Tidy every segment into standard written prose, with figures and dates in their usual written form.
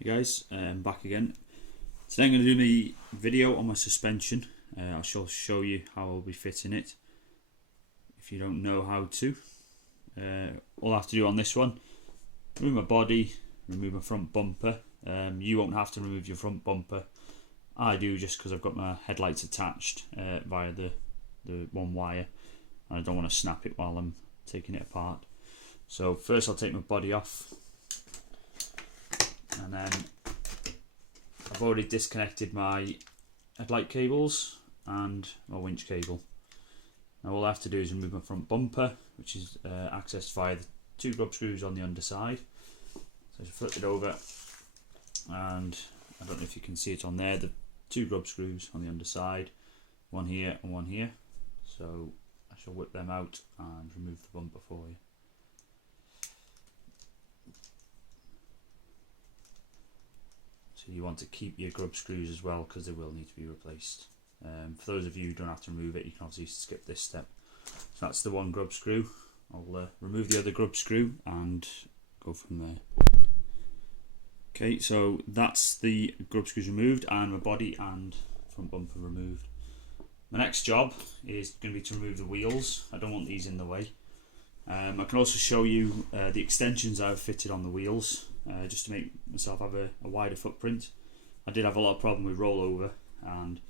Hey guys, I'm back again. Today I'm going to do the video on my suspension. I shall show you how I'll be fitting it. If you don't know how to, all I have to do on this one, remove my body, remove my front bumper. You won't have to remove your front bumper. I do just because I've got my headlights attached via the one wire, and I don't want to snap it while I'm taking it apart. So first I'll take my body off, and then I've already disconnected my headlight cables and my winch cable. Now all I have to do is remove my front bumper, which is accessed via the two grub screws on the underside. So I just flip it over, and I don't know if you can see it on there, the two grub screws on the underside, one here and one here. So I shall whip them out and remove the bumper for you. So you want to keep your grub screws as well, because they will need to be replaced. For those of you who don't have to remove it, you can obviously skip this step. So that's the one grub screw. I'll remove the other grub screw and go from there. Okay, so that's the grub screws removed and my body and front bumper removed. My next job is going to be to remove the wheels. I don't want these in the way. I can also show you the extensions I've fitted on the wheels, just to make myself have a wider footprint. I did have a lot of problem with rollover, and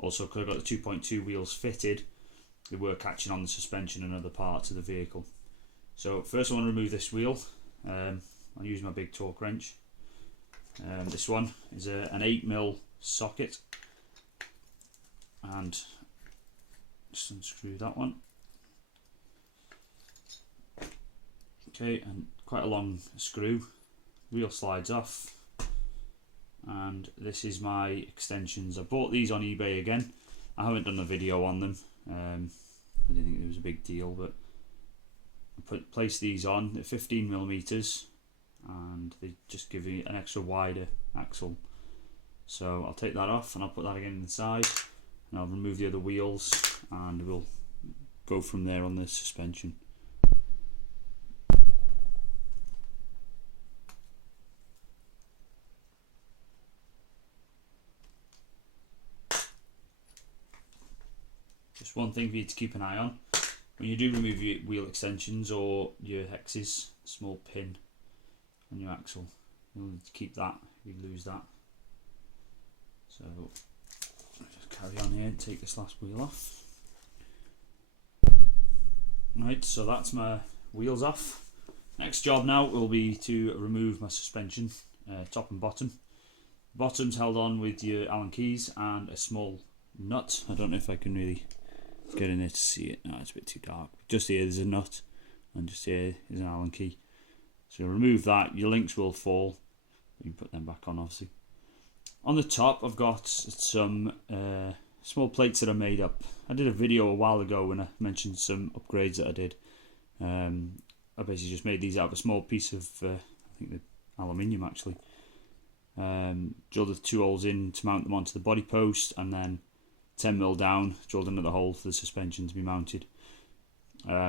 also because I got the 2.2 wheels fitted, they were catching on the suspension and other parts of the vehicle. So first I want to remove this wheel. I'll use my big torque wrench. This one is an 8mm socket, and just unscrew that one. Okay, and quite a long screw. Wheel slides off, and this is my extensions. I bought these on eBay again. I haven't done a video on them. I didn't think it was a big deal, but I placed these on at 15mm, and they just give you an extra wider axle. So I'll take that off and I'll put that again inside, and I'll remove the other wheels, and we'll go from there on the suspension. Just one thing for you to keep an eye on: when you do remove your wheel extensions or your hexes, small pin on your axle, you'll need to keep that if you lose that. So just carry on here and take this last wheel off. Right, so that's my wheels off. Next job now will be to remove my suspension, top and bottom. Bottom's held on with your Allen keys and a small nut. I don't know if I can really get in there to see it. No, it's a bit too dark. Just here there's a nut, and just here is an Allen key. So remove that, your links will fall. You can put them back on, obviously. On the top I've got some small plates that I made up. I did a video a while ago when I mentioned some upgrades that I did. I basically just made these out of a small piece of, I think the aluminium actually. Drilled the two holes in to mount them onto the body post, and then 10mm down, drilled another hole for the suspension to be mounted.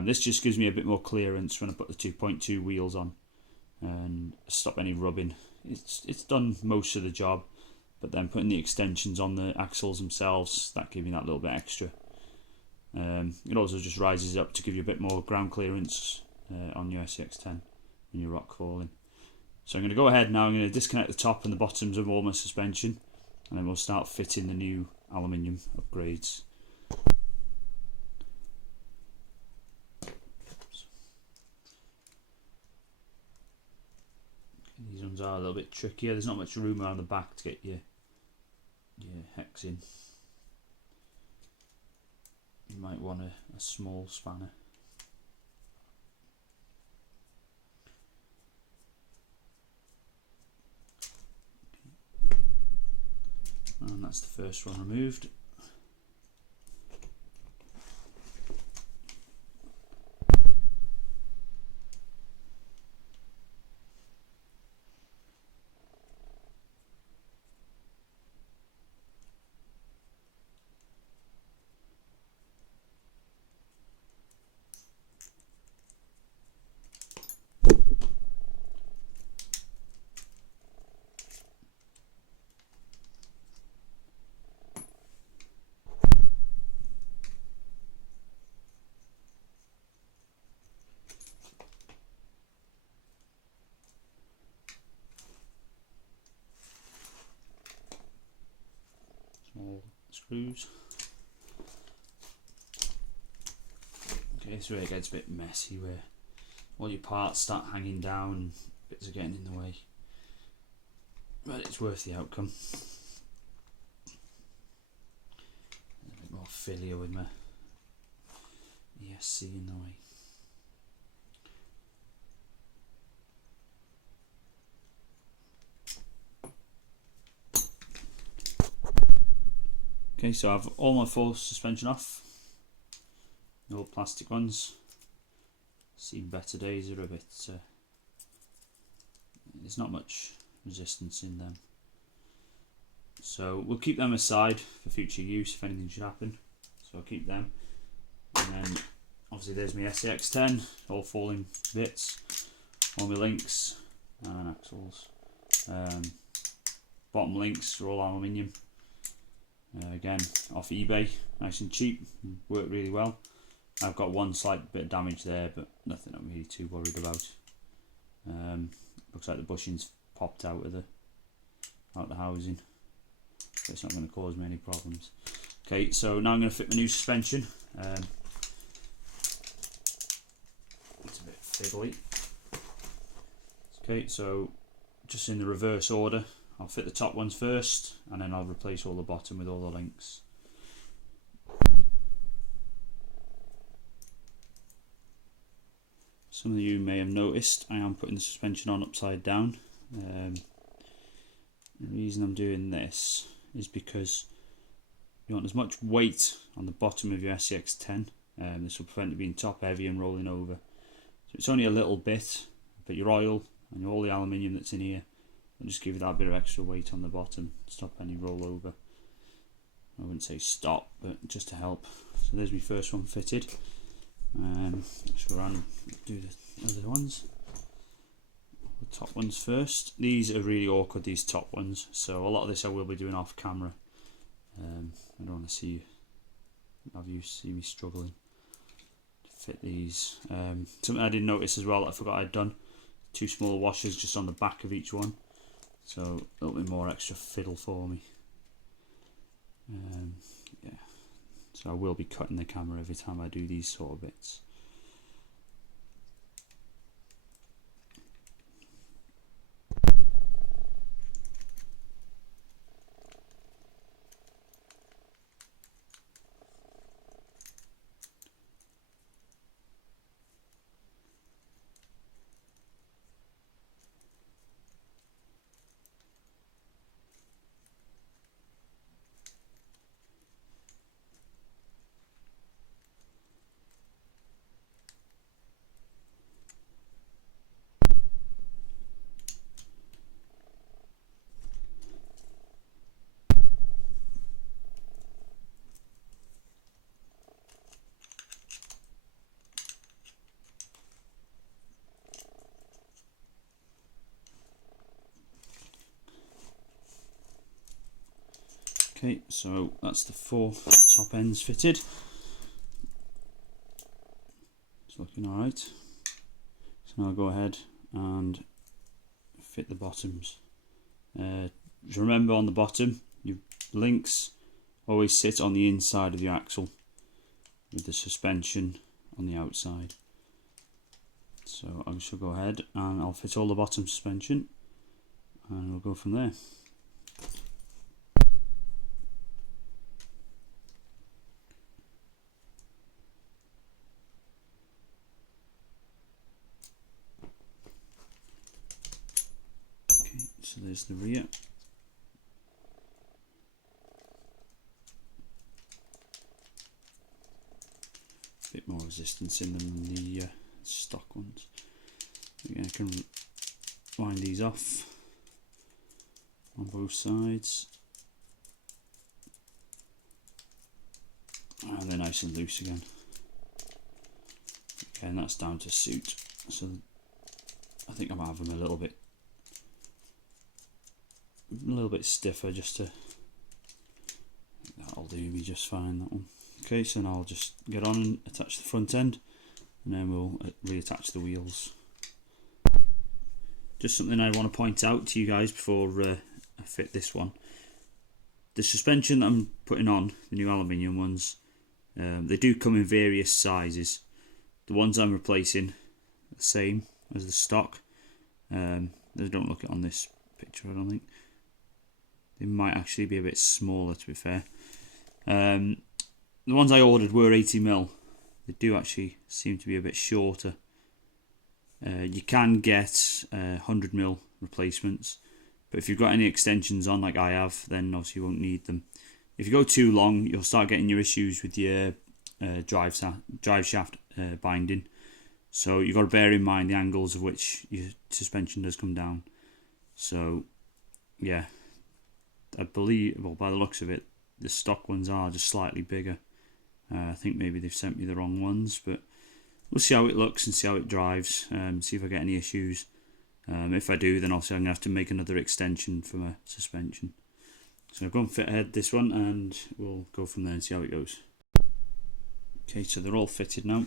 This just gives me a bit more clearance when I put the 2.2 wheels on, and stop any rubbing. It's done most of the job, but then putting the extensions on the axles themselves, that gives me that little bit extra. It also just rises up to give you a bit more ground clearance on your Scx10 when you're rock falling. So I'm going to go ahead now. I'm going to disconnect the top and the bottoms of all my suspension, and then we'll start fitting the new aluminium upgrades. These ones are a little bit trickier. There's not much room around the back to get your hex in. You might want a small spanner. And that's the first one removed. screws. Okay, so it gets a bit messy where all your parts start hanging down and bits are getting in the way. But it's worth the outcome. A bit more filial with my ESC in the way. Okay, so I've all my full suspension off. The old plastic ones. Seen better days, are a bit. There's not much resistance in them. So we'll keep them aside for future use if anything should happen. So I'll keep them. And then obviously there's my Scx10, all falling bits. All my links and axles. Bottom links are all aluminium. Again, off eBay, nice and cheap, work really well. I've got one slight bit of damage there, but nothing I'm really too worried about. Looks like the bushing's popped out of the housing, so it's not going to cause me any problems. Okay, so now I'm going to fit my new suspension. It's a bit fiddly. Okay, so just in the reverse order. I'll fit the top ones first, and then I'll replace all the bottom with all the links. Some of you may have noticed I am putting the suspension on upside down. The reason I'm doing this is because you want as much weight on the bottom of your Scx10. This will prevent it being top heavy and rolling over. So it's only a little bit, but your oil and all the aluminium that's in here will just give you that bit of extra weight on the bottom, stop any rollover. I wouldn't say stop, but just to help. So there's my first one fitted. Let's go around and do the other ones. The top ones first. These are really awkward, these top ones, so a lot of this I will be doing off camera. I don't want to have you see me struggling to fit these. Something I didn't notice as well that I forgot I'd done, 2 small washers just on the back of each one, so a little bit more extra fiddle for me. Yeah, so I will be cutting the camera every time I do these sort of bits. Okay, so that's the 4 top ends fitted. It's looking alright. So now I'll go ahead and fit the bottoms. Just remember, on the bottom, your links always sit on the inside of your axle with the suspension on the outside. So I shall go ahead and I'll fit all the bottom suspension and we'll go from there. So there's the rear. Bit more resistance in them than the stock ones. Again, I can line these off on both sides. And they're nice and loose again. Okay, and that's down to suit. So I think I might have them a little bit stiffer, just to, that'll do me just fine, that one. Okay, so now I'll just get on and attach the front end, and then we'll reattach the wheels. Just something I want to point out to you guys before I fit this one. the suspension that I'm putting on, the new aluminium ones, they do come in various sizes. The ones I'm replacing are the same as the stock. They don't look it on this picture, I don't think. They might actually be a bit smaller, to be fair. The ones I ordered were 80mm. They do actually seem to be a bit shorter. You can get 100mm replacements, but if you've got any extensions on like I have, then obviously you won't need them. If you go too long, you'll start getting your issues with your drive shaft binding. So you've got to bear in mind the angles of which your suspension does come down. So yeah, I believe, well, by the looks of it, the stock ones are just slightly bigger. I think maybe they've sent me the wrong ones, but we'll see how it looks and see how it drives, see if I get any issues. If I do, then obviously I'm going to have to make another extension for my suspension. So I'll go and fit ahead this one and we'll go from there and see how it goes. Okay, so they're all fitted now.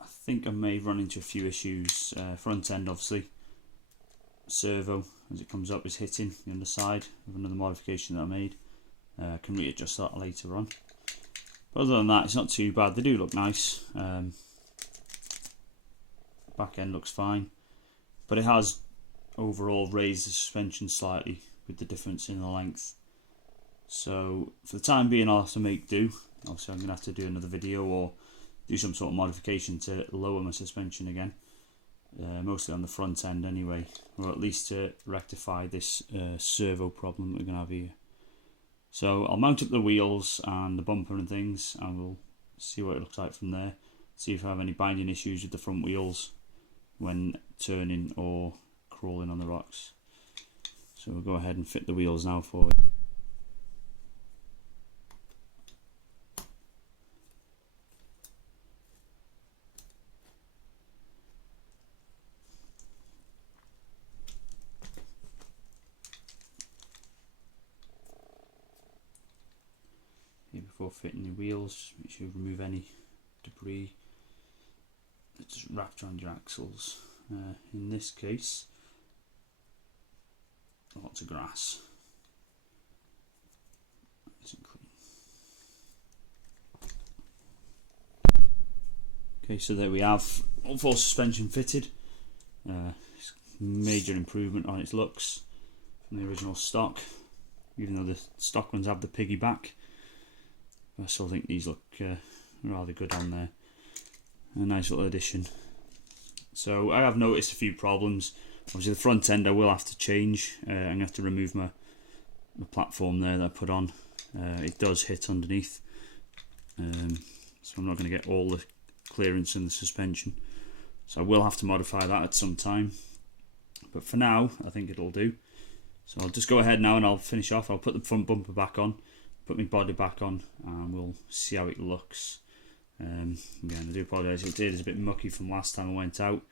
I think I may run into a few issues. Front end, obviously. Servo, as it comes up, is hitting the underside of another modification that I made. I can readjust that later on. But other than that, it's not too bad. They do look nice. Back end looks fine, but it has overall raised the suspension slightly with the difference in the length. So for the time being, I'll have to make do. Obviously, I'm going to have to do another video or do some sort of modification to lower my suspension again. Mostly on the front end anyway, or at least to rectify this servo problem that we're going to have here. So I'll mount up the wheels and the bumper and things, and we'll see what it looks like from there. See if I have any binding issues with the front wheels when turning or crawling on the rocks. So we'll go ahead and fit the wheels now for you. Before fitting the wheels, just make sure you remove any debris that's wrapped around your axles. In this case, lots of grass. Nice and clean. Okay, so there we have all four suspension fitted. Major improvement on its looks from the original stock, even though the stock ones have the piggyback. I still think these look rather good on there. A nice little addition. So I have noticed a few problems. Obviously the front end I will have to change. I'm going to have to remove my platform there that I put on. It does hit underneath. So I'm not going to get all the clearance in the suspension. So I will have to modify that at some time. But for now, I think it'll do. So I'll just go ahead now and I'll finish off. I'll put the front bumper back on, put my body back on, and we'll see how it looks. Again, I do apologise, it is a bit mucky from last time I went out.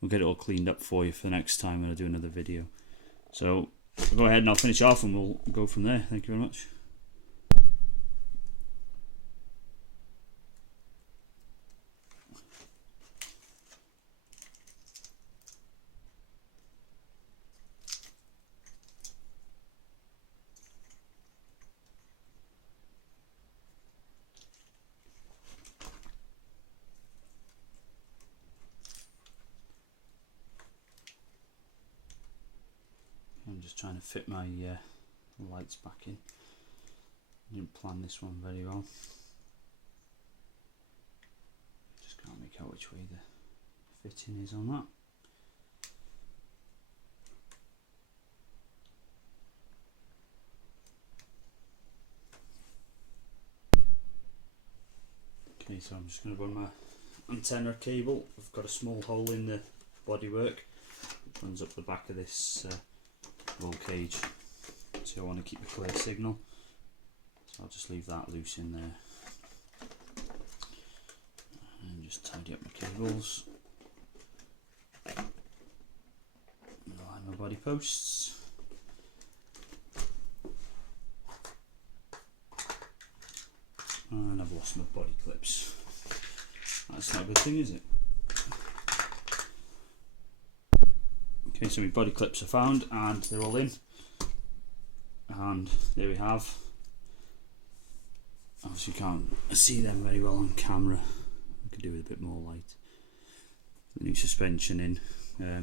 We'll get it all cleaned up for you for the next time when I do another video. So I'll go ahead and I'll finish off and we'll go from there. Thank you very much. I'm just trying to fit my lights back in. I didn't plan this one very well. Just can't make out which way the fitting is on that. Okay, so I'm just going to run my antenna cable. I've got a small hole in the bodywork. It runs up the back of this roll cage, so I want to keep a clear signal, so I'll just leave that loose in there and just tidy up my cables and align my body posts. And I've lost my body clips. That's not a good thing, is it? Okay, so my body clips are found and they're all in. and there we have. Obviously you can't see them very well on camera. I could do with a bit more light. The new suspension in.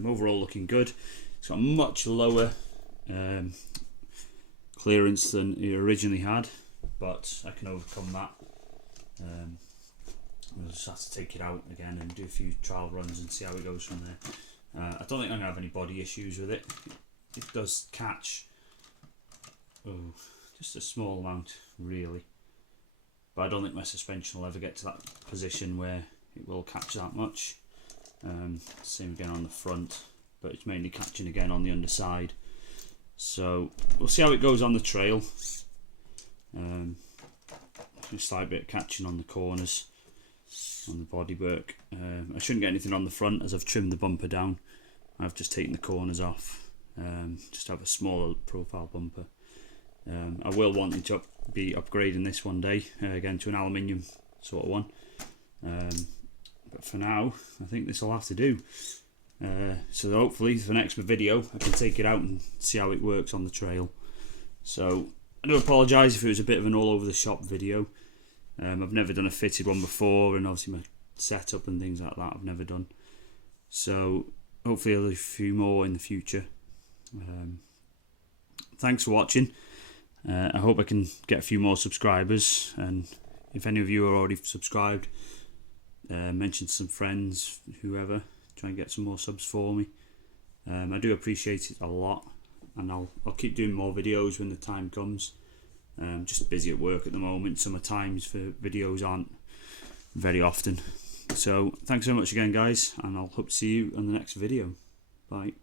Overall looking good. It's got a much lower clearance than it originally had, but I can overcome that. We'll just have to take it out again and do a few trial runs and see how it goes from there. I don't think I'm going to have any body issues with it. It does catch just a small amount really, but I don't think my suspension will ever get to that position where it will catch that much. Same again on the front, but it's mainly catching again on the underside. So we'll see how it goes on the trail. Just a slight bit of catching on the corners on the bodywork. I shouldn't get anything on the front as I've trimmed the bumper down. I've just taken the corners off, just to have a smaller profile bumper. I will want it to be upgrading this one day, again to an aluminium sort of one. But for now, I think this will have to do. So hopefully for the next video I can take it out and see how it works on the trail. So I do apologise if it was a bit of an all over the shop video. I've never done a fitted one before, and obviously my setup and things like that I've never done. So hopefully I'll do a few more in the future. Thanks for watching. I hope I can get a few more subscribers, and if any of you are already subscribed, mention some friends, whoever, try and get some more subs for me. I do appreciate it a lot, and I'll keep doing more videos when the time comes. I'm just busy at work at the moment, so my times for videos aren't very often. So thanks so much again guys, and I'll hope to see you on the next video. Bye.